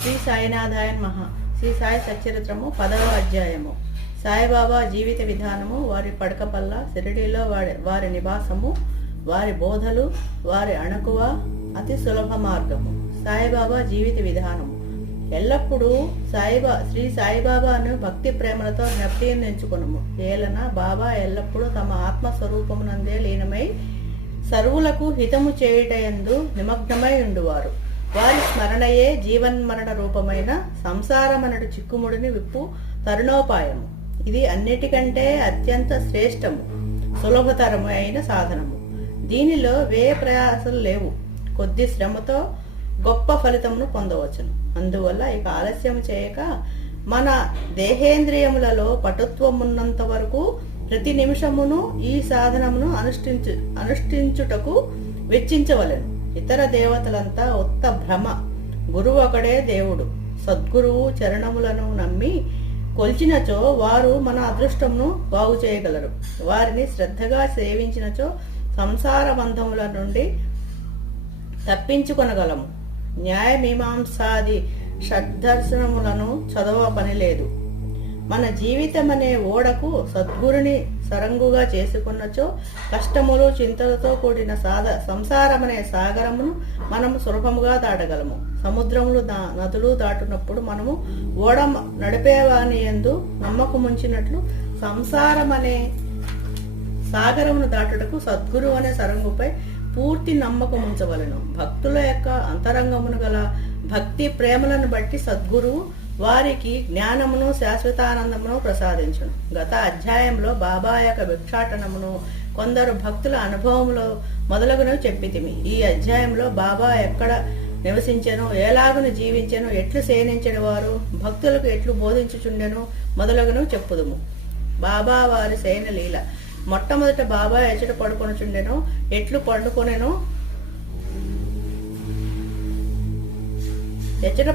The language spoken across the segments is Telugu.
శ్రీ సాయినాథాయ నమః. శ్రీ సాయి సచ్చరిత్రము 10వ అధ్యాయము. సాయిబాబా జీవిత విధానము, వారి పడకపల్ల, షిరిడీలో వారి నివాసము, వారి బోధలు, వారి అణకువ, అతి సులభ మార్గము. సాయిబాబా జీవిత విధానము. ఎల్లప్పుడూ శ్రీ సాయిబాబాను భక్తి ప్రేమలతో జ్ఞప్తించుకునము. ఏలన బాబా ఎల్లప్పుడూ తమ ఆత్మస్వరూపమునందే లీనమై సర్వులకు హితము చేయుటయందు నిమగ్నమై ఉండువారు. వారి స్మరణయే జీవన్మరణ రూపమైన సంసారమనడు చిక్కుముడిని విప్పు తరుణోపాయము. ఇది అన్నిటికంటే అత్యంత శ్రేష్టము, సులభతరము అయిన సాధనము. దీనిలో వ్యయ ప్రయాసలు లేవు. కొద్ది శ్రమతో గొప్ప ఫలితమును పొందవచ్చును. అందువల్ల ఇక ఆలస్యం చేయక మన దేహేంద్రియములలో పటుత్వమున్నంత వరకు ప్రతి నిమిషమును ఈ సాధనమును అనుష్ఠించుటకు వెచ్చించవలెను. ఇతర దేవతలంతా ఉత్త భ్రమ. గురువు ఒకడే దేవుడు. సద్గురువు చరణములను నమ్మి కొల్చినచో వారు మన అదృష్టమును బాగు చేయగలరు. వారిని శ్రద్ధగా సేవించినచో సంసార బంధముల నుండి తప్పించుకొనగలము. న్యాయ మీమాంసాది షడ్దర్శనములను చదవ పని లేదు. మన జీవితమనే ఓడకు సద్గురుని సరంగుగా చేసుకున్నచో కష్టములు చింతలతో కూడిన సంసారమనే సాగరమును మనము సులభముగా దాటగలము. సముద్రములు నదులు దాటునప్పుడు మనము ఓడ నడిపేవాని యందు నమ్మకముంచినట్లు సంసారమనే సాగరమును దాటుటకు సద్గురు అనే సరంగుపై పూర్తి నమ్మకం ఉంచవలను. భక్తుల యొక్క అంతరంగమును గల భక్తి ప్రేమలను బట్టి సద్గురువు వారికి జ్ఞానమును శాశ్వతానందమును ప్రసాదించును. గత అధ్యాయంలో బాబా యొక్క భిక్షాటనమును, కొందరు భక్తుల అనుభవములో మొదలగునవి చెప్పితిమి. ఈ అధ్యాయంలో బాబా ఎక్కడ నివసించెను, ఎలాగును జీవించెను, ఎట్లు సేనించని వారు, భక్తులకు ఎట్లు బోధించుచుండెను మొదలగునవి చెప్పుదుము. బాబా వారి శయన లీల. మొట్టమొదట బాబా ఎచ్చట పడుకొనుచుండెను, ఎట్లు పండుకొనెను, ఎచ్చట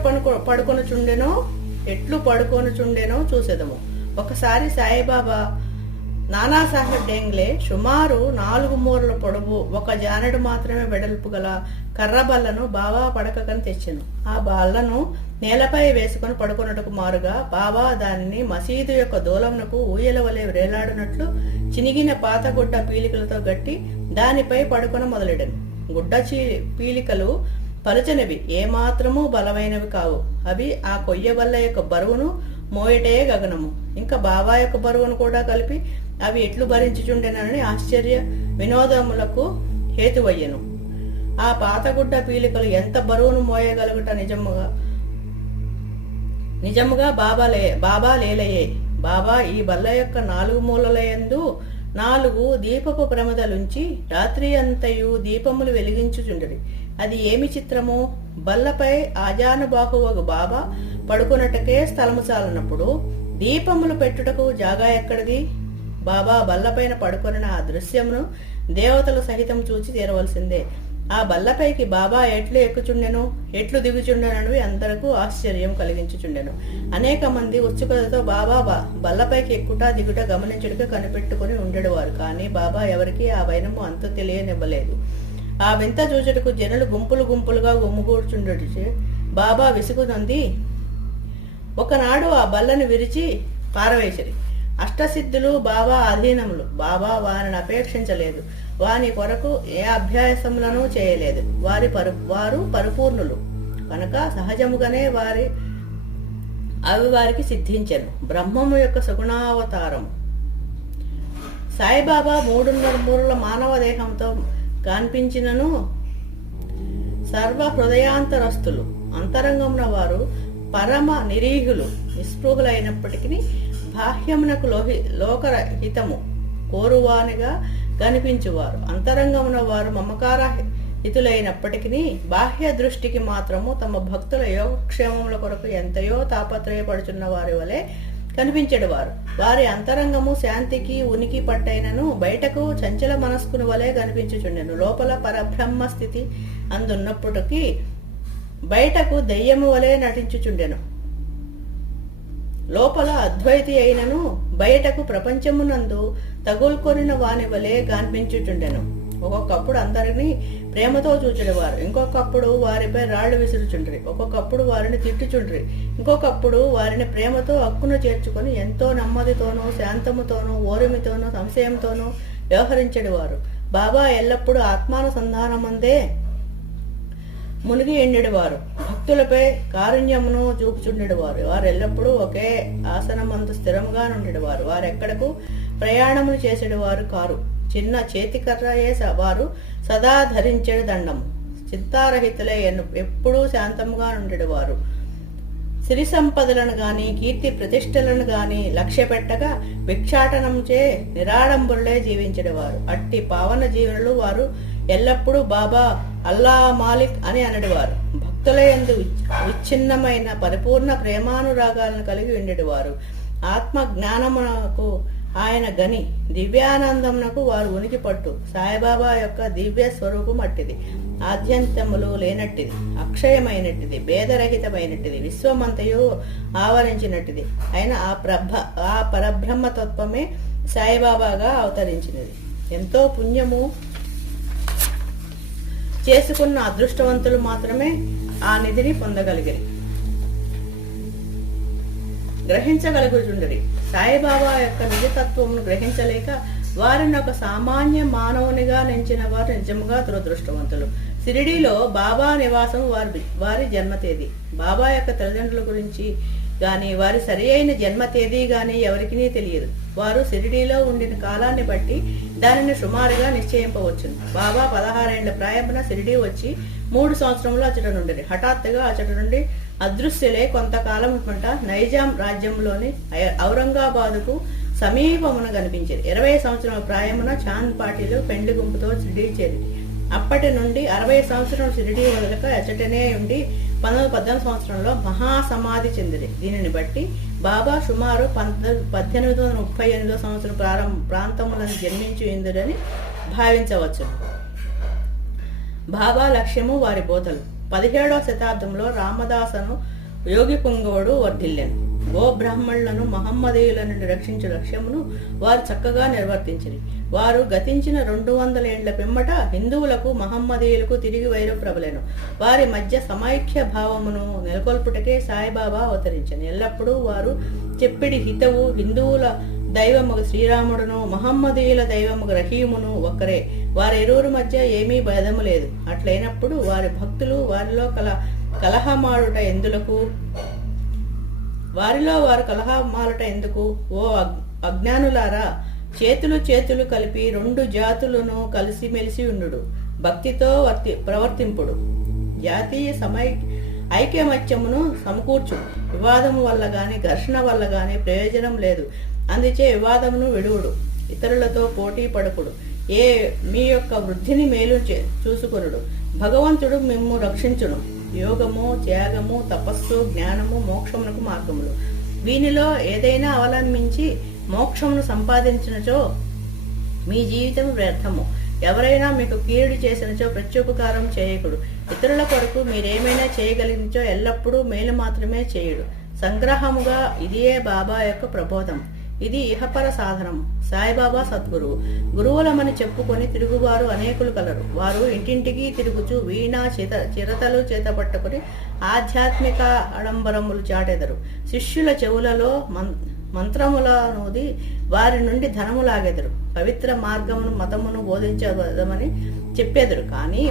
పడుకొనుచుండెనో ఎట్లు పడుకొనుచుండెనో చూసేదము. ఒకసారి సాయిబాబా నానాసాహెబ్ డేంగ్లే సుమారు 4 మూరల పొడవు, 1 జానెడు మాత్రమే వెడల్పు గల కర్ర బల్లను బాబా పడకకని తెచ్చెను. ఆ బల్లను నేలపై వేసుకుని పడుకొనుటకు మారుగా బాబా దానిని మసీదు యొక్క దూలమునకు ఊయల వలె వేలాడునట్లు చినిగిన పాతగుడ్డ పీలికలతో గట్టి దానిపై పడుకొన మొదలెడను. గుడ్డ పీలికలు పలుచనివి, ఏమాత్రము బలమైనవి కావు. అవి ఆ కొయ్య వల్ల యొక్క బరువును మోయటే గగనము. ఇంకా బాబా యొక్క బరువును కూడా కలిపి అవి ఎట్లు భరించుచుండెనని ఆశ్చర్య వినోదములకు హేతువయ్యను. ఆ పాతగుడ్డ పీలికలు ఎంత బరువును మోయగలుగుట నిజముగా బాబా లేలయే. బాబా ఈ బల్ల యొక్క 4 మూలలయందు 4 దీపపు ప్రమదలుంచి రాత్రి అంతయు దీపములు వెలిగించుచుండెడి. అది ఏమి చిత్రము! బల్లపై ఆజానుబాహువగు బాబా పడుకున్నటకే స్థలము చాలనప్పుడు దీపములు పెట్టుటకు జాగా ఎక్కడిది? బాబా బల్లపైన పడుకొనిన ఆ దృశ్యమును దేవతలు సహితం చూచి తీరవలసిందే. ఆ బల్లపైకి బాబా ఎట్లు ఎక్కుచుండెను, ఎట్లు దిగుచుండెనవి అందరకు ఆశ్చర్యం కలిగించుచుండెను. అనేక మంది ఉత్సుకతతో బాబా బల్లపైకి ఎక్కుట దిగుట గమనించుటకు కనిపెట్టుకుని ఉండేవారు. కానీ బాబా ఎవరికి ఆ వైనము అంత తెలియనివ్వలేదు. ఆ వింత చూచుటకు జనులు గుంపులు గుంపులుగా గుమ్ముగూర్చుండటి బాబా విసుగునంది ఒకనాడు ఆ బల్లను విరిచి పారవేసిరి. అష్టసిద్ధులు బాబా అధీనములు. బాబా వారిని అపేక్షించలేదు. వాని కొరకు ఏ అభ్యాసములను చేయలేదు. వారు పరిపూర్ణులు కనుక సహజముగానే అవి వారికి సిద్ధించెను. బ్రహ్మము యొక్క సగుణావతారము. సాయిబాబా 3.5 మూరల మానవ దేహంతో కనిపించినను సర్వ హృదయాంతరస్తులు. అంతరంగమున వారు పరమ నిరీహులు, నిస్పృహులైనప్పటికీ బాహ్యమునకు లోకహితము కోరువానిగా కనిపించువారు. అంతరంగమున వారు మమకార హితులైనప్పటికీ బాహ్య దృష్టికి మాత్రము తమ భక్తుల యోగక్షేమముల కొరకు ఎంతయో తాపత్రయపడుచున్న వారి వలె కనిపించేవారు. వారి అంతరంగము శాంతికి ఉనికి పట్టైనను బయటకు చంచల మనస్కుని వలె కనిపించుచుండెను. లోపల పరబ్రహ్మ స్థితి అందున్నప్పటికీ బయటకు దెయ్యము వలె నటించుచుండెను. లోపల అద్వైతి అయినను బయటకు ప్రపంచమునందు తగులుకొనిన వాని వలె కనిపించుచుండెను. ఒక్కొక్కప్పుడు అందరినీ ప్రేమతో చూచెడివారు. ఇంకొకప్పుడు వారిపై రాళ్లు విసురుచుండ్రి. ఒక్కొక్కప్పుడు వారిని తిట్టుచుండ్రి. ఇంకొకప్పుడు వారిని ప్రేమతో హక్కును చేర్చుకొని ఎంతో నెమ్మదితోనూ శాంతముతోనూ ఓరిమితోనూ సంశయంతోనూ వ్యవహరించెడివారు. బాబా ఎల్లప్పుడూ ఆత్మానుసంధానమందే మునిగి ఎండెడివారు. భక్తులపై కారుణ్యమును చూపుచుండెడివారు. వారు ఎల్లప్పుడూ ఒకే ఆసనమందు స్థిరముగా నుండెడివారు. వారెక్కడకు ప్రయాణములు చేసేవారు కారు. చిన్న చేతికర్రయే వారు సదా ధరించెడు దండము. చిత్తారహితులే ఎప్పుడూ శాంతముగా నుండెడివారు. సిరి సంపదలను గాని కీర్తి ప్రతిష్టలను గాని లక్ష్య పెట్టగా భిక్షాటనంచే నిరాడంబరులే జీవించెడివారు. అట్టి పావన జీవనులు వారు ఎల్లప్పుడూ బాబా అల్లా మాలిక్ అని అనడివారు. భక్తుల యందు విచ్ఛిన్నమైన పరిపూర్ణ ప్రేమానురాగాలను కలిగి ఉండేవారు. ఆత్మ జ్ఞానమునకు ఆయన గని, దివ్యానందమునకు వారు ఉనికి పట్టు. సాయిబాబా యొక్క దివ్య స్వరూపం అట్టిది. ఆద్యంతములు లేనట్టిది, అక్షయమైనట్టిది, భేదరహితమైనట్టిది, విశ్వమంతయు ఆవరించినట్టిది అయిన ఆ పరబ్రహ్మతత్వమే సాయిబాబాగా అవతరించినది. ఎంతో పుణ్యము చేసుకున్న అదృష్టవంతులు మాత్రమే ఆ నిధిని పొందగలిగారు, గ్రహించగలుగుచుండరి. సాయిబాబా యొక్క నిజతత్వమును గ్రహించలేక వారిని ఒక సామాన్య మానవునిగా నెంచిన వారు నిజముగా దురదృష్టవంతులు. షిరిడీలో బాబా నివాసం వారి జన్మ తేదీ, బాబా యొక్క తల్లిదండ్రుల గురించి గాని వారి సరి అయిన జన్మ తేదీ గాని ఎవరికీ తెలియదు. వారు షిరిడీలో ఉండిన కాలాన్ని బట్టి దానిని సుమారుగా నిశ్చయింపవచ్చును. బాబా 16 ఏళ్ల ప్రాయమున షిరిడీ వచ్చి 3 సంవత్సరములు అచట నుండి హఠాత్తుగా అచట నుండి అదృశ్యులే కొంతకాలం నైజాం రాజ్యంలోని ఔరంగాబాదుకు సమీపమున కనిపించేది. 20 సంవత్సరాల ప్రాయమున చాంద్ పాటిలు పెండ్లి గుంపుతో షిరిడీ చేరి అప్పటి నుండి 60 సంవత్సరం షిరిడీ వదలక అచటనే ఉండి 18 సంవత్సరంలో మహాసమాధి చెందింది. దీనిని బట్టి బాబా సుమారు 1838 సంవత్సరం ప్రాంతములను జన్మించి ఇందురని భావించవచ్చు. బాబా లక్ష్యము వారి బోధలు. 17వ శతాబ్దంలో రామదాసను యోగి పుంగవుడు వర్ధిల్లెను. గో బ్రాహ్మణులను మహమ్మదీయుల నుండి రక్షించే లక్ష్యమును వారు చక్కగా నిర్వర్తించింది. వారు గతించిన 200 ఏండ్ల పిమ్మట హిందువులకు మహమ్మదీయులకు తిరిగి వైరం ప్రబలెను. వారి మధ్య సమైక్య భావమును నెలకొల్పుటకే సాయిబాబా అవతరించను. ఎల్లప్పుడూ వారు చెప్పిడి హితవు హిందువుల దైవముగ శ్రీరాముడును మహమ్మదీయుల దైవముగ రహీమును ఒక్కరే. వారిరువురి మధ్య ఏమీ భేదము లేదు. అట్లయినప్పుడు వారి భక్తులు వారిలో కలహమాడుట ఎందులకు? వారిలో వారు కలహమాలుట ఎందుకు? ఓ అజ్ఞానులారా, చేతులు కలిపి 2 జాతులను కలిసిమెలిసి ఉండు, భక్తితో ప్రవర్తింపుడు, జాతీయ ఐక్యమత్యమును సమకూర్చు. వివాదము వల్ల గాని ఘర్షణ వల్ల గాని ప్రయోజనం లేదు. అందుచే వివాదమును విడువుడు, ఇతరులతో పోటీ పడుకుడు, మీ యొక్క వృద్ధిని మేలు చూసుకొనుడు. భగవంతుడు మిమ్ము రక్షించును. యోగము, త్యాగము, తపస్సు, జ్ఞానము మోక్షమునకు మార్గములు. వీనిలో ఏదైనా అవలంబించి మోక్షమును సంపాదించినచో మీ జీవితం వ్యర్థము. ఎవరైనా మీకు కీడు చేసినచో ప్రత్యుపకారం చేయకుడు. ఇతరుల కొరకు మీరేమైనా చేయగలిగినచో ఎల్లప్పుడూ మేలు మాత్రమే చేయుడు. సంగ్రహముగా ఇదియే బాబా యొక్క ప్రబోధం. ఇది ఇహపర సాధనం. సాయిబాబా సద్గురువు. గురువులమని చెప్పుకొని తిరుగువారు అనేకులు కలరు. వారు ఇంటింటికి తిరుగుచు వీణా చిరతలు చేతపట్టుకుని ఆధ్యాత్మిక ఆడంబరములు చాటెదరు. శిష్యుల చెవులలో మంత్రముల నూది వారి నుండి ధనము లాగెదరు. పవిత్ర మార్గమును మతమును బోధించవదమని చెప్పెదరు. కానీ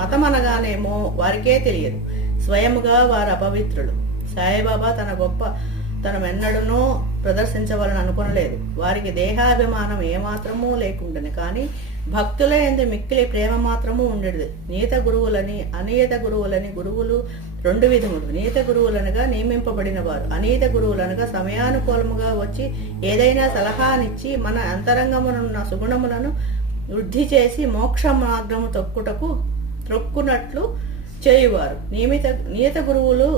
మతమనగానేమో వారికే తెలియదు. స్వయముగా వారు అపవిత్రులు. సాయిబాబా తనమెన్నడూనూ ప్రదర్శించవాలని అనుకొనలేదు. వారికి దేహాభిమానం ఏమాత్రమూ లేకుండాను. కానీ భక్తుల యందు మిక్కిలి ప్రేమ మాత్రము ఉండేది. నీత గురువులని అనియత గురువులని. గురువులు 2 విధములు. నీత గురువులనగా నియమింపబడిన వారు, అనీత గురువులనగా సమయానుకూలముగా వచ్చి ఏదైనా సలహానిచ్చి మన అంతరంగమునున్న సుగుణములను వృద్ధి చేసి మోక్ష మార్గము త్రొక్కునట్లు చేయువారు. నియత గురువులు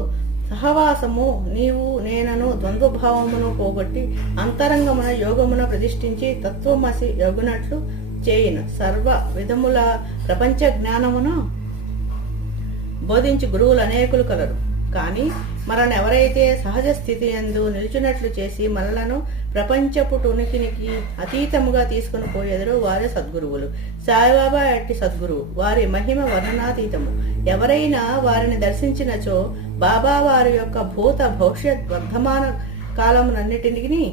సహవాసము నీవు నేనను ద్వంద్వభావమును పోగొట్టి అంతరంగమున యోగమున ప్రతిష్ఠించి తత్వమసి యొగునట్లు చేయిన సర్వ విధముల ప్రపంచ జ్ఞానమును బోధించి గురువులు అనేకులు కలరు. కానీ మనల్ని ఎవరైతే సహజ స్థితి యందు నిలిచినట్లు చేసి మనలను ప్రపంచపు ఉనికినికి అతీతముగా తీసుకుని పోయేదరు వారే సద్గురువులు. సాయిబాబా అట్టి సద్గురువు. వారి మహిమ వర్ణనాతీతము. ఎవరైనా వారిని దర్శించినచో బాబా వారి యొక్క భూత భవిష్యత్ వర్ధమాన కాలమునన్నిటినీ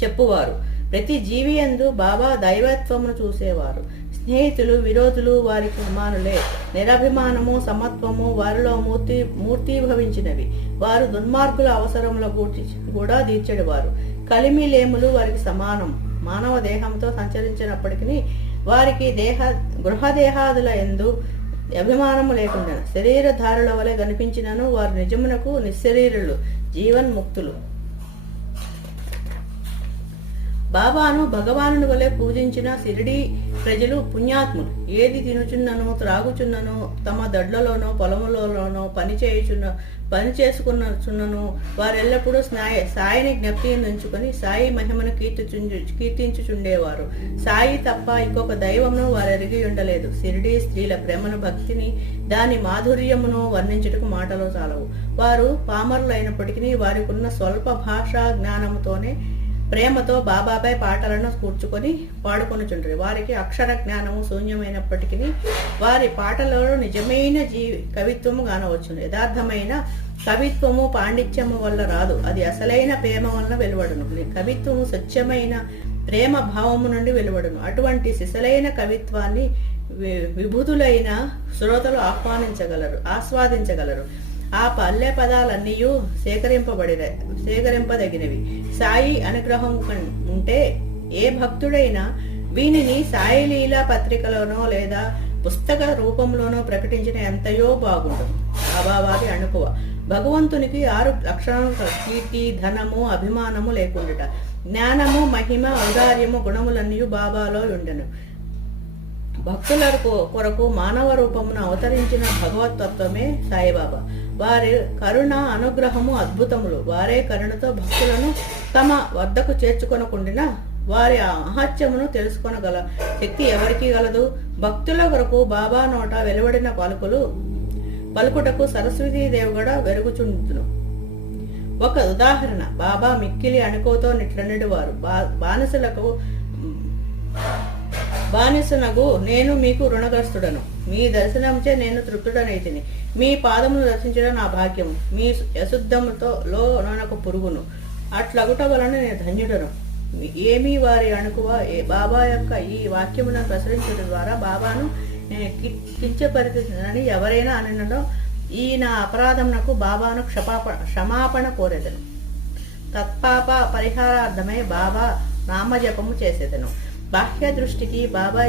చెప్పువారు. ప్రతి జీవి యందు బాబా దైవత్వమును చూసేవారు. స్నేహితులు విరోధులు వారికి సమానులే. నిరభిమానము సమత్వము వారిలో మూర్తీభవించినవి. వారు దుర్మార్గుల అవసరముల కూడా తీర్చెడివారు. కలిమి లేములు వారికి సమానం. మానవ దేహంతో సంచరించినప్పటికీ వారికి గృహదేహాదుల యందు అభిమానము లేకుండా శరీరధారుల వలె కనిపించినను వారు నిజమునకు నిశ్శరీరులు, జీవన్ముక్తులు. బాబాను భగవానుని వలె పూజించిన షిరిడీ ప్రజలు పుణ్యాత్ములు. ఏది తినుచున్నను త్రాగుచున్నను, తమ దడ్లలోనో పొలములలోనో పని చేసుకున్నచున్నను వారెల్లప్పుడూ సాయిని జ్ఞప్తి నుంచుకొని సాయి మహిమను కీర్తించుచుండేవారు. సాయి తప్ప ఇంకొక దైవమును వారు ఎరిగి ఉండలేదు. షిరిడీ స్త్రీల ప్రేమను, భక్తిని, దాని మాధుర్యమును వర్ణించుటకు మాటలు చాలవు. వారు పామరులైనప్పటికీ వారికి ఉన్న స్వల్ప భాషా జ్ఞానముతోనే ప్రేమతో బాబాపై పాటలను కూర్చుకొని పాడుకొనుచుండ్రి. వారికి అక్షర జ్ఞానము శూన్యమైనప్పటికీ వారి పాటలలో నిజమైన కవిత్వము కానవచ్చును. యథార్థమైన కవిత్వము పాండిత్యము వల్ల రాదు, అది అసలైన ప్రేమ వలన వెలువడును. కవిత్వము స్వచ్ఛమైన ప్రేమ భావము నుండి వెలువడును. అటువంటి సిసలైన కవిత్వాన్ని విభుతులైన శ్రోతలు ఆస్వాదించగలరు. ఆ పల్లె పదాలన్నీ సేకరింపదగినవి. సాయి అనుగ్రహం ఉంటే ఏ భక్తుడైనా వీనిని సాయి లీలా పత్రికలోనో లేదా పుస్తక రూపంలోనో ప్రకటించిన ఎంతయో బాగుంటుంది. బాబావారి అణుకువ. భగవంతునికి 6 లక్షణాలు: కీర్తి, ధనము, అభిమానము లేకుండుట, జ్ఞానము, మహిమ, ఔదార్యము గుణములన్నీ బాబాలో ఉండెను. భక్తుల కొరకు మానవ రూపమును అవతరించిన భగవతత్వమే సాయిబాబా. వారి కరుణ అనుగ్రహము అద్భుతములు. వారే కరుణతో భక్తులను తమ వద్దకు చేర్చుకొనకుండిన వారి మహత్యమును తెలుసుకొనగల శక్తి ఎవరికి గలదు? భక్తుల కొరకు బాబా నోట వెలువడిన పలుకుటకు సరస్వతీదేవి కూడా వెరుగుచుండును. ఒక ఉదాహరణ: బాబా మిక్కిలి అణుకోతో నిట్లనడు వారు. బానిసనగు నేను మీకు రుణగ్రస్తుడను. మీ దర్శనంచే నేను తృప్తుడనైతిని. మీ పాదమును దర్శించడం నా భాగ్యము. మీ అశుద్ధముతో నాకు పురుగును. అట్లగుట వలన నేను ధన్యుడను. ఏమీ వారి అణుకువ బాబా యొక్క ఈ వాక్యమును ప్రసరించడం ద్వారా బాబాను నేను కించపరిచినని ఎవరైనా అనను ఈ నా అపరాధమునకు బాబాను క్షమాపణ కోరేదను. తత్పాప పరిహారార్థమై బాబా నామజపము చేసేదను. బాహ్య దృష్టికి బాబా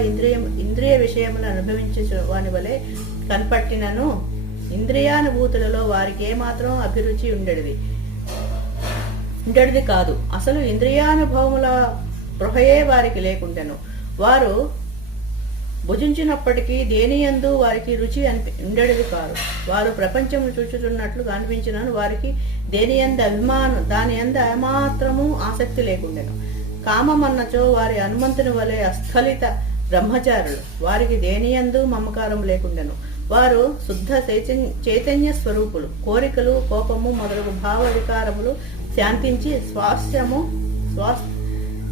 ఇంద్రియ విషయములను అనుభవించే వాని వలె కనపట్టినను ఇంద్రియానుభూతులలో వారికి ఏమాత్రం అభిరుచి ఉండేది కాదు. అసలు ఇంద్రియానుభవముల స్పృహయే వారికి లేకుండెను. వారు భుజించినప్పటికీ దేనియందు వారికి రుచి ఉండేది కాదు. వారు ప్రపంచము చూచుతున్నట్లు కనిపించినను వారికి దాని యందు ఏమాత్రము ఆసక్తి లేకుండెను. కామమన్నచో వారి హనుమంతుని వలె అస్ఖలిత బ్రహ్మచారులు. వారికి దేనియందు మమకారం లేకుండెను. వారు శుద్ధ చైతన్య స్వరూపులు. కోరికలు, కోపము మొదలగు భావ వికారములు శాంతించి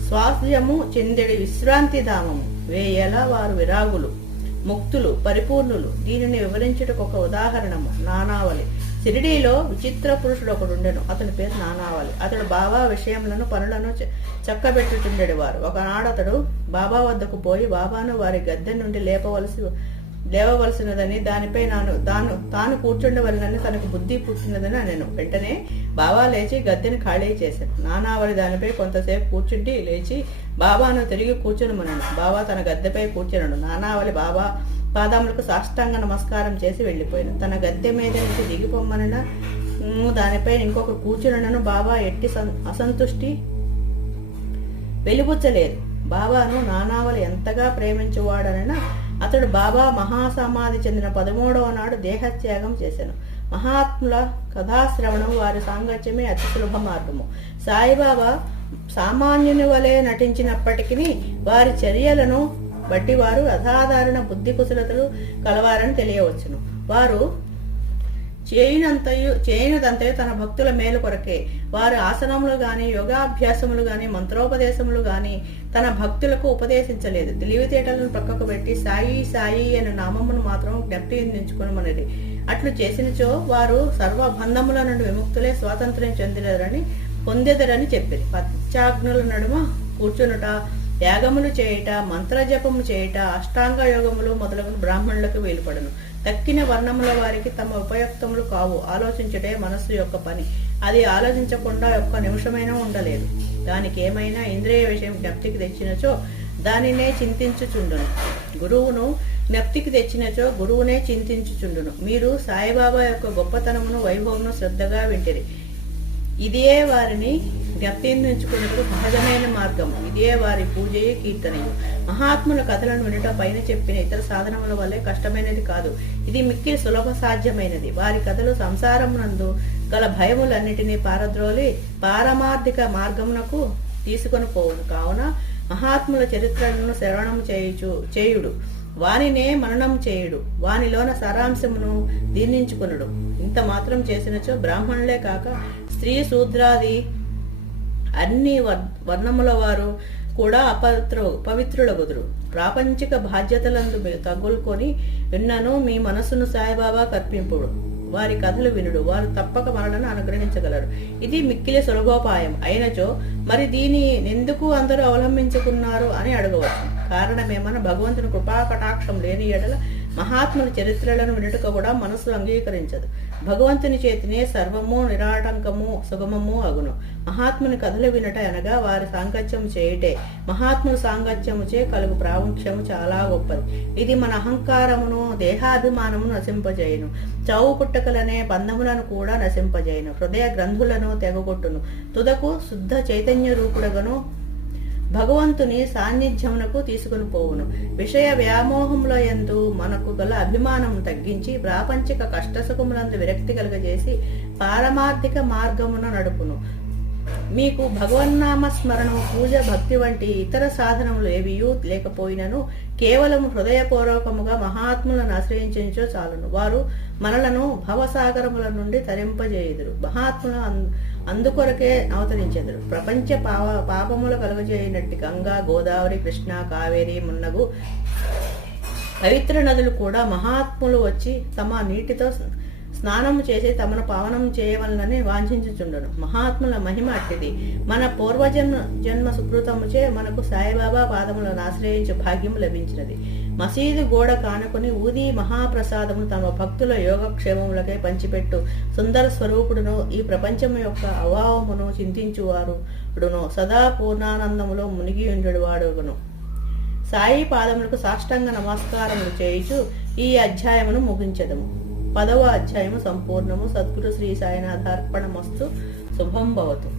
స్వాస్థ్యము చెందెడి విశ్రాంతి ధామము వేయల వారు విరాగులు, ముక్తులు, పరిపూర్ణులు. దీనిని వివరించుటకు ఒక ఉదాహరణము నానావళి. షిరిడీలో విచిత్ర పురుషుడు ఒకడుండెను. అతని పేరు నానావళి. అతడు బాబా విషయములను పనులను చక్కబెట్టుచుండేవారు. ఒకనాడు అతడు బాబా వద్దకు పోయి బాబాను వారి గద్దె నుండి లేవవలసినదని, దానిపై తాను కూర్చుండవలనని తనకు బుద్ధి పుట్టినదని అనెను. వెంటనే బాబా లేచి గద్దెను ఖాళీ చేశాను. నానావళి దానిపై కొంతసేపు కూర్చుండి లేచి బాబాను తిరిగి కూర్చునమనను. బాబా తన గద్దెపై కూర్చున్నాడు. నానావళి బాబా పాదములకు సాష్టాంగ నమస్కారం చేసి వెళ్లిపోయాను. తన గద్దె మీద నుంచి దిగిపోమ్మన దానిపై ఇంకొక కూర్చునను బాబా ఎట్టి అసంతుష్టి వెలిబుచ్చలేదు. బాబాను నానావళి ఎంతగా ప్రేమించేవాడనైనా అతడు బాబా మహాసమాధి చెందిన 13వ నాడు దేహత్యాగం చేశాను. మహాత్ముల కథాశ్రవణం వారి సాంగత్యమే అతి సులభ మార్గము. సాయిబాబా సామాన్యుని వలె నటించినప్పటికీ వారి చర్యలను బట్టి వారు అసాధారణ బుద్ధి కుశలతలు కలవారని తెలియవచ్చును. వారు చేయనదంతయు తన భక్తుల మేలు కొరకే. వారు ఆసనములు గాని, యోగాభ్యాసములు గాని, మంత్రోపదేశములు గాని తన భక్తులకు ఉపదేశించలేదు. తెలివితేటలను పక్కకు పెట్టి సాయి సాయి అనే నామమును మాత్రం జ్ఞప్తి ఎంచుకునమనేది. అట్లు చేసినచో వారు సర్వబంధముల నుండి విముక్తులే స్వాతంత్ర్యం పొందెదరని చెప్పిరి. పత్యాగ్నుల నడుమ కూర్చునుట, యాగములు చేయుట, మంత్రజపము చేయుట, అష్టాంగ యోగములు మొదలగు బ్రాహ్మణులకు వీలుపడను. తక్కిన వర్ణముల వారికి తమ ఉపయుక్తములు కావు. ఆలోచించుటే మనస్సు యొక్క పని. అది ఆలోచించకుండా ఒక్క నిమిషమైనా ఉండలేదు. దానికి ఏమైనా ఇంద్రియ విషయం జ్ఞప్తికి తెచ్చినచో దానినే చింతించుచుండును. గురువును జ్ఞప్తికి తెచ్చినచో గురువునే చింతించుచుండును. మీరు సాయిబాబా యొక్క గొప్పతనమును, వైభవమును శ్రద్ధగా వింటిరి. ఇదే వారిని జ్ఞప్తించుకున్నప్పుడు సహజమైన మార్గము. ఇదే వారి పూజయే, కీర్తనయు. మహాత్ముల కథలను వినట పైన చెప్పిన ఇతర సాధనముల వల్లే కష్టమైనది కాదు. ఇది మిక్కిలి సులభ సాధ్యమైనది. వారి కథలు సంసారమునందు గల భయములన్నిటినీ పారద్రోలి పారమార్థిక మార్గమునకు తీసుకొని పోవును. కావున మహాత్ముల చరిత్రలను శ్రవణము చేయుడు, వానినే మననం చేయుడు, వానిలోన సారాంశమును దీర్ణించుకునుడు. ఇంత మాత్రం చేసినచో బ్రాహ్మణులే కాక స్త్రీ శూద్రాది అన్ని వర్ణముల వారు కూడా పవిత్రులగుదురు. ప్రాపంచిక బాధ్యతలందు తగులుకొని విన్నను మీ మనస్సును సాయిబాబా కర్పింపుడు. వారి కథలు వినుడు, వారు తప్పక మనలను అనుగ్రహించగలరు. ఇది మిక్కిలి సులభోపాయం అయినచో మరి దీని ఎందుకు అందరూ అవలంబించుకున్నారు అని అడగవచ్చు. కారణమేమన్నా భగవంతుని కృపా కటాక్షం లేని ఎడల మహాత్ముల చరిత్రలను వినుటక కూడా మనస్సు అంగీకరించదు. భగవంతుని చేతినే సర్వము నిరాటంకము సుగమము అగును. మహాత్ముని కథలు వినట అనగా వారి సాంగత్యము చేయుటే. మహాత్ముల సాంగత్యముచే కలుగు ప్రాముఖ్యము చాలా గొప్పది. ఇది మన అహంకారమును, దేహాభిమానమును నశింపజేయును. చావు పుట్టకలనే బంధములను కూడా నశింపజేయును. హృదయ గ్రంథులను తెగగొట్టును. తుదకు శుద్ధ చైతన్య రూపుడగను భగవంతుని సాన్నిధ్యమునకు తీసుకుని పోవును. విషయ వ్యామోహముల యందు మనకు గల అభిమానము తగ్గించి ప్రాపంచిక కష్టసుఖములందు విరక్తి కలుగజేసి పారమార్థిక మార్గమున నడుపును. మీకు భగవన్నామ స్మరణము, పూజ, భక్తి వంటి ఇతర సాధనములు ఏవియూ లేకపోయినను కేవలం హృదయపూర్వకముగా మహాత్ములను ఆశ్రయించో చాలును. వారు మనలను భవసాగరముల నుండి తరింపజేయుదురు. మహాత్ములు అందుకొరకే అవతరించెదరు. ప్రపంచ పాపములు కలుగజేయనట్టి గంగా, గోదావరి, కృష్ణ, కావేరి మున్నగు పవిత్ర నదులు కూడా మహాత్ములు వచ్చి తమ నీటితో స్నానము చేసి తమను పావనం చేయవలనని వాంఛించుచుండును. మహాత్ముల మహిమ అట్టిది. మన పూర్వజన్మ సుకృతముచే మనకు సాయిబాబా పాదములను ఆశ్రయించు భాగ్యము లభించినది. మసీదు గోడ కానుకొని ఊది మహాప్రసాదము తమ భక్తుల యోగక్షేమములకై పంచిపెట్టు సుందర స్వరూపుడును, ఈ ప్రపంచము యొక్క అభావమును చింతించువారుడును, సదా పూర్ణానందములో మునిగి ఉండేవాడును. సాయి పాదములకు సాష్టాంగ నమస్కారములు చేయుచు ఈ అధ్యాయమును ముగించెదము. 10వ అధ్యాయము సంపూర్ణము. సద్గురు శ్రీ సాయినాథార్పణమస్తు. శుభం భవతు.